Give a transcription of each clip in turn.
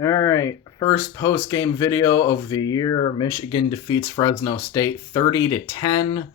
All right, first post-game video of the year. Michigan defeats Fresno State 30-10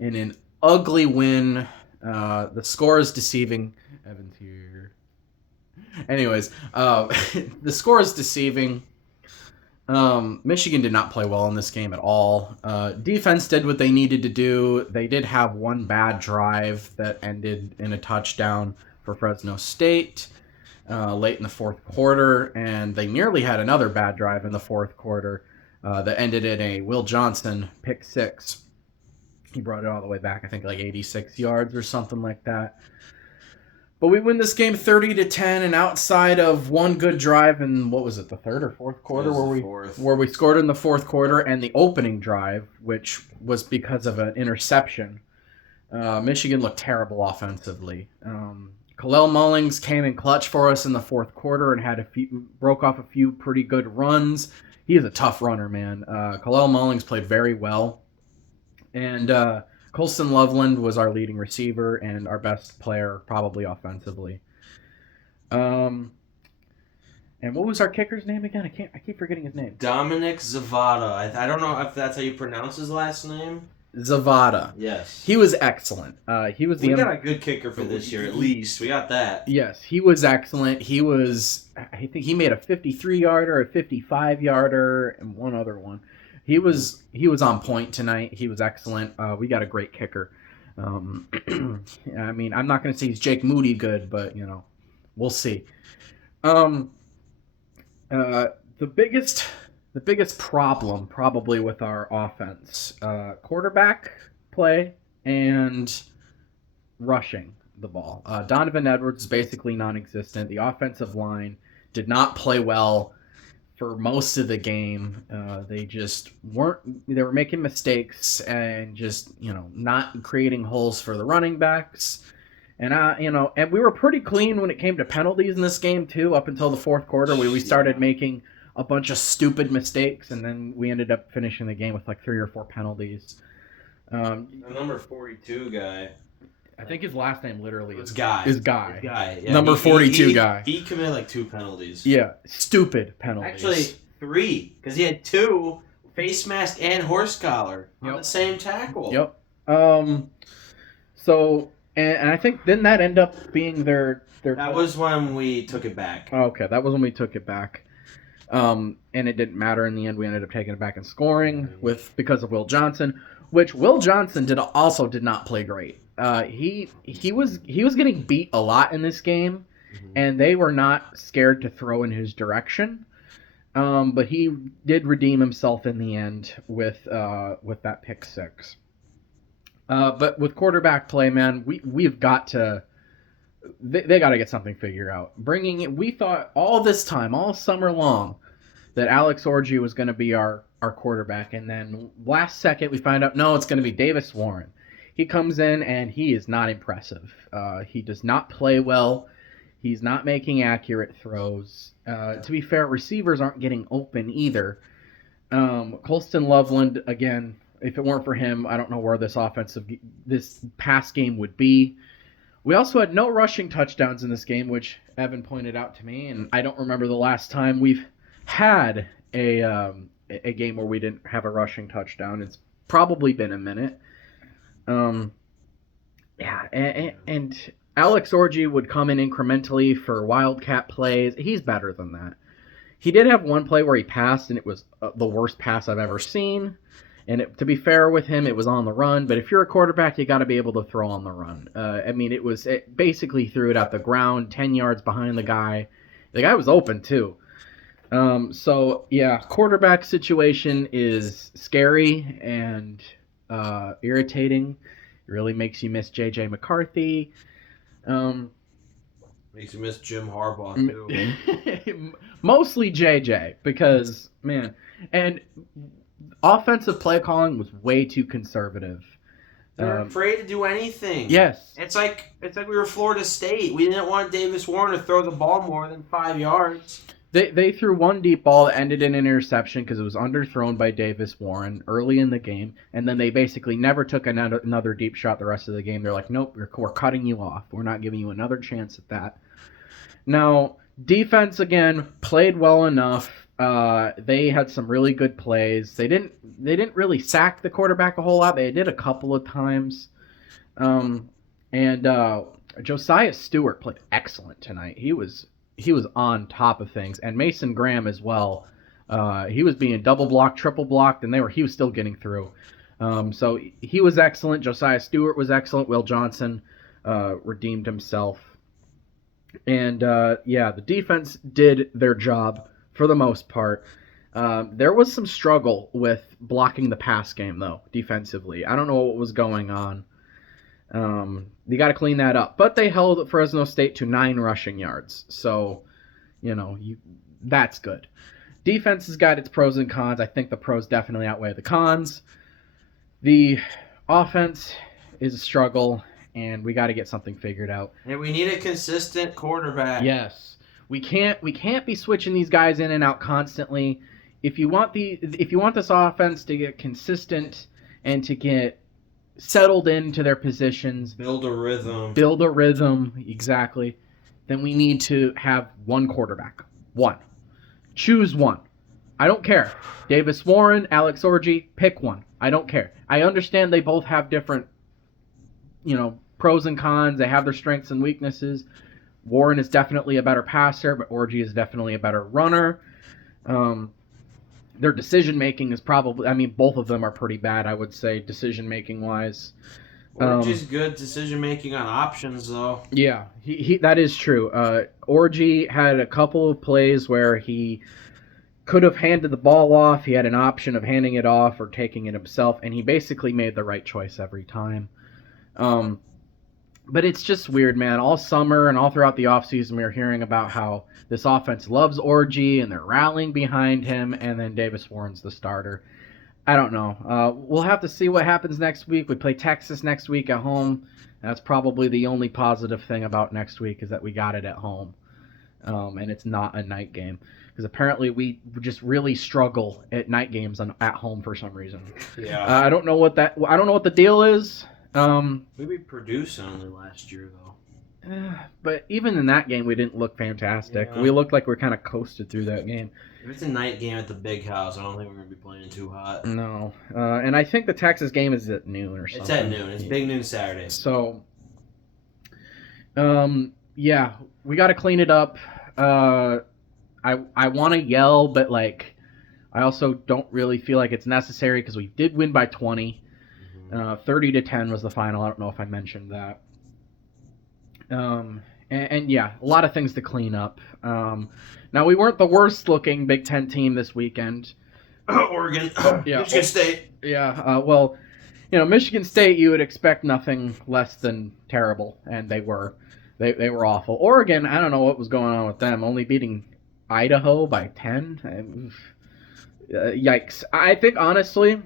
in an ugly win. The score is deceiving. Evan's here. Anyways, the score is deceiving. Michigan did not play well in this game at all. Defense did what they needed to do. They did have one bad drive that ended in a touchdown for Fresno State late in the fourth quarter, and they nearly had another bad drive in the fourth quarter that ended in a Will Johnson pick six. He brought it all the way back, I think like 86 yards or something like that. But we win this game 30-10, and outside of one good drive in what was it, the third or fourth quarter, where we scored in the fourth quarter, and the opening drive, which was because of an interception. Michigan looked terrible offensively. Kalel Mullings came in clutch for us in the fourth quarter and broke off a few pretty good runs. He is a tough runner, man. Kalel Mullings played very well, and Colston Loveland was our leading receiver and our best player, probably offensively. Um, and what was our kicker's name again? I keep forgetting his name. Dominic Zavada. I don't know if that's how you pronounce his last name. Zavada. Yes. He was excellent. He was We got a good kicker for this year, at least. We got that. Yes, he was excellent. I think he made a 53-yarder, a 55-yarder, and one other one. He was on point tonight. He was excellent. We got a great kicker. I mean, I'm not going to say he's Jake Moody good, but we'll see. The biggest problem probably with our offense, quarterback play and rushing the ball. Donovan Edwards is basically non-existent. The offensive line did not play well for most of the game. They just weren't. They were making mistakes and just not creating holes for the running backs. And and we were pretty clean when it came to penalties in this game too, up until the fourth quarter where we started making a bunch of stupid mistakes, and then we ended up finishing the game with like 3 or 4 penalties. The number 42 guy. I think his last name literally is Guy. Yeah, number 42 guy. He committed like 2 penalties. Yeah, stupid penalties. Actually, 3, because he had 2 face mask and horse collar on the same tackle. Yep. So, and I think then that ended up being their. That was when we took it back. Okay, that was when we took it back. And it didn't matter in the end. We ended up taking it back and scoring because of Will Johnson, which Will Johnson did not play great. He was getting beat a lot in this game, and they were not scared to throw in his direction. But he did redeem himself in the end with that pick six. But with quarterback play, man, we've got to. They got to get something figured out. We thought all this time, all summer long, that Alex Orji was going to be our quarterback, and then last second we find out no, it's going to be Davis Warren. He comes in and he is not impressive. He does not play well. He's not making accurate throws. To be fair, receivers aren't getting open either. Colston Loveland, again, if it weren't for him, I don't know where this pass game would be. We also had no rushing touchdowns in this game, which Evan pointed out to me, and I don't remember the last time we've had a game where we didn't have a rushing touchdown. It's probably been a minute. And Alex Orji would come in incrementally for wildcat plays. He's better than that. He did have one play where he passed, and it was the worst pass I've ever seen. And to be fair with him, it was on the run. But if you're a quarterback, you got to be able to throw on the run. It basically threw it at the ground, 10 yards behind the guy. The guy was open, too. Quarterback situation is scary and irritating. It really makes you miss J.J. McCarthy. Makes you miss Jim Harbaugh, too. Mostly J.J. because, man, and offensive play calling was way too conservative. They're afraid to do anything. Yes. It's like we were Florida State. We didn't want Davis Warren to throw the ball more than 5 yards. They threw one deep ball that ended in an interception because it was underthrown by Davis Warren early in the game, and then they basically never took another deep shot the rest of the game. They're like, nope, we're cutting you off. We're not giving you another chance at that. Now, Defense again played well enough. They had some really good plays. They didn't really sack the quarterback a whole lot. They did a couple of times. And Josiah Stewart played excellent tonight. He was on top of things, and Mason Graham as well. He was being double blocked, triple blocked, and he was still getting through. So he was excellent. Josiah Stewart was excellent. Will Johnson redeemed himself. And the defense did their job for the most part. There was some struggle with blocking the pass game, though, defensively. I don't know what was going on. You got to clean that up. But they held Fresno State to 9 rushing yards. So, that's good. Defense has got its pros and cons. I think the pros definitely outweigh the cons. The offense is a struggle, and we got to get something figured out. And we need a consistent quarterback. Yes. We can't be switching these guys in and out constantly. If you want this offense to get consistent and to get settled into their positions, build a rhythm, exactly, then we need to have one quarterback. One. Choose one. I don't care. Davis Warren, Alex Orji, pick one. I don't care. I understand they both have different, pros and cons. They have their strengths and weaknesses. Warren is definitely a better passer, but Orji is definitely a better runner. Their decision-making is probably... both of them are pretty bad, I would say, decision-making wise. Orji's good decision-making on options, though. Yeah, he that is true. Orji had a couple of plays where he could have handed the ball off. He had an option of handing it off or taking it himself, and he basically made the right choice every time. But it's just weird, man. All summer and all throughout the offseason, we were hearing about how this offense loves Orji and they're rallying behind him, and then Davis Warren's the starter. I don't know. We'll have to see what happens next week. We play Texas next week at home. That's probably the only positive thing about next week, is that we got it at home. And it's not a night game. Because apparently we just really struggle at night games at home for some reason. Yeah. I don't know what the deal is. We produced only last year, though. But even in that game, we didn't look fantastic. Yeah. We looked like we kind of coasted through that game. If it's a night game at the big house, I don't think we're going to be playing too hot. No. And I think the Texas game is at noon or something. It's at noon. It's big noon Saturday. So, yeah, we got to clean it up. I want to yell, but, I also don't really feel like it's necessary because we did win by 20. 30-10 was the final. I don't know if I mentioned that. And yeah, a lot of things to clean up. Now, we weren't the worst looking Big Ten team this weekend. Oregon. Yeah. Michigan State. Yeah. Well, Michigan State, you would expect nothing less than terrible, and they were. They were awful. Oregon, I don't know what was going on with them, only beating Idaho by 10. Yikes. I think, honestly,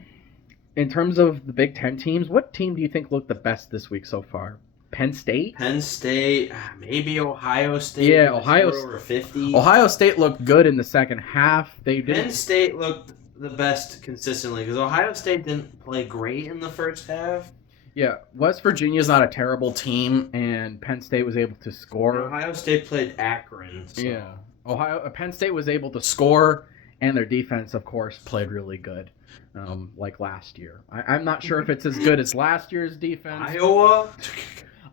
in terms of the Big Ten teams, what team do you think looked the best this week so far? Penn State? Penn State, maybe Ohio State. Yeah, Ohio over 50. Ohio State looked good in the second half. Penn State looked the best consistently because Ohio State didn't play great in the first half. Yeah, West Virginia's not a terrible team, and Penn State was able to score. Ohio State played Akron. So. Yeah, Penn State was able to score, and their defense, of course, played really good, like last year. I'm not sure if it's as good as last year's defense.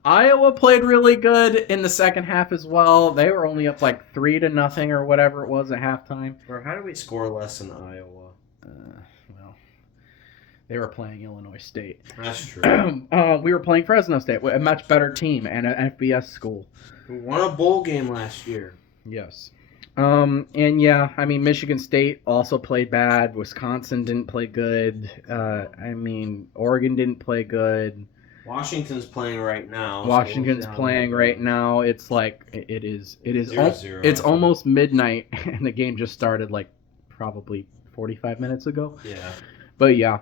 Iowa played really good in the second half as well. They were only up 3-0 or whatever it was at halftime. Bro, how did we score less than Iowa? Well, they were playing Illinois State. That's true. We were playing Fresno State, a much better team, and an FBS school. We won a bowl game last year. Yes. And yeah, Michigan State also played bad. Wisconsin didn't play good. Oregon didn't play good. Washington's playing right now. Washington's playing right now. It's it is 0-0. It's almost midnight, and the game just started probably 45 minutes ago. Yeah. But yeah,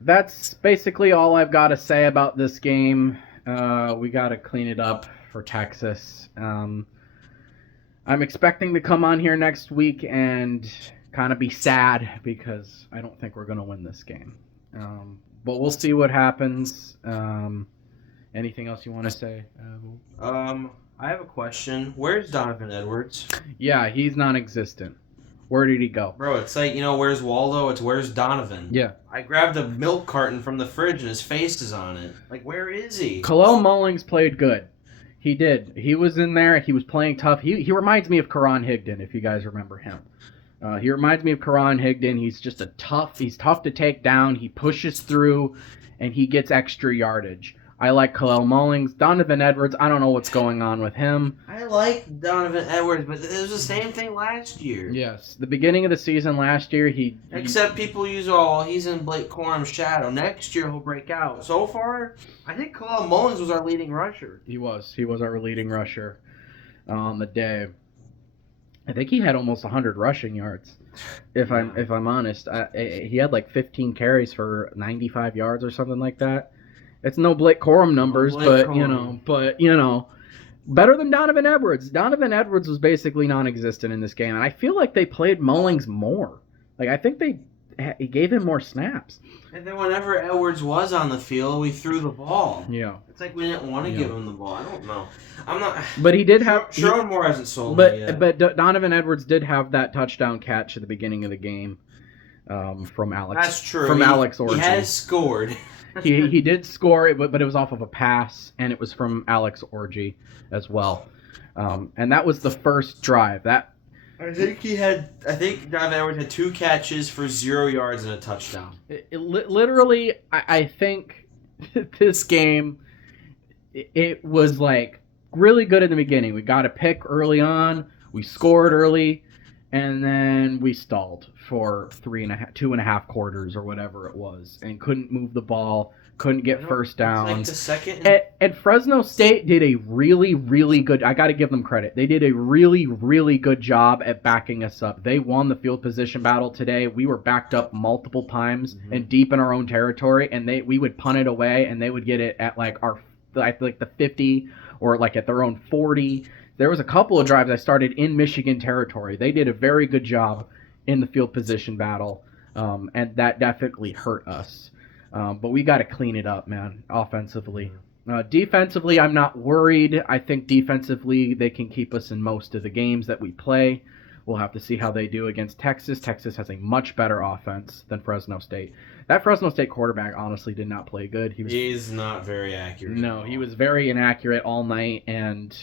that's basically all I've got to say about this game. We got to clean it up for Texas. I'm expecting to come on here next week and kind of be sad because I don't think we're going to win this game. But we'll see what happens. Anything else you want to say? I have a question. Where's Donovan Edwards? Yeah, he's non-existent. Where did he go? Bro, it's like, where's Waldo? It's where's Donovan? Yeah. I grabbed a milk carton from the fridge and his face is on it. Like, where is he? Khalil Mullings played good. He did. He was in there. He was playing tough. He reminds me of Karan Higdon, if you guys remember him. He reminds me of Karan Higdon. He's just he's tough to take down. He pushes through, and he gets extra yardage. I like Khalil Mullings. Donovan Edwards, I don't know what's going on with him. I like Donovan Edwards, but it was the same thing last year. Yes. The beginning of the season last year, Except people use, he's in Blake Corum's shadow. Next year, he'll break out. So far, I think Khalil Mullins was our leading rusher. He was. He was our leading rusher on the day. I think he had almost 100 rushing yards. If I'm honest, he had like 15 carries for 95 yards or something like that. It's no Blake Corum numbers, but better than Donovan Edwards. Donovan Edwards was basically non-existent in this game, and I feel like they played Mullings more. Like I think he gave him more snaps. And then whenever Edwards was on the field, we threw the ball. Yeah. It's like we didn't want to give him the ball. I don't know. I'm not. But he did have. Sherrod Moore hasn't sold me yet. But Donovan Edwards did have that touchdown catch at the beginning of the game from Alex. That's true. From Alex Orji. He has scored. he did score it, but it was off of a pass, and it was from Alex Orji as well. And that was the first drive. I think Donovan Edwards had 2 catches for 0 yards and a touchdown. Literally, I think this game, it was like really good in the beginning. We got a pick early on, we scored early, and then we stalled for 2.5 quarters or whatever it was, and couldn't move the ball, couldn't get first downs. Like the second. And Fresno State did a really, really good. I got to give them credit. They did a really, really good job at backing us up. They won the field position battle today. We were backed up multiple times and deep in our own territory, and we would punt it away, and they would get it at like the 50 or like at their own 40. There was a couple of drives I started in Michigan territory. They did a very good job in the field position battle, and that definitely hurt us. But we got to clean it up, man, offensively. Defensively, I'm not worried. I think defensively they can keep us in most of the games that we play. We'll have to see how they do against Texas. Texas has a much better offense than Fresno State. That Fresno State quarterback honestly did not play good. He's not very accurate. No, he was very inaccurate all night, and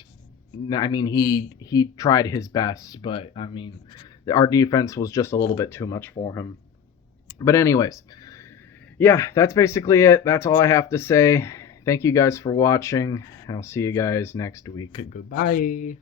I mean he tried his best, but I mean our defense was just a little bit too much for him. But anyways, yeah, that's basically it. That's all I have to say. Thank you guys for watching. I'll see you guys next week. Goodbye.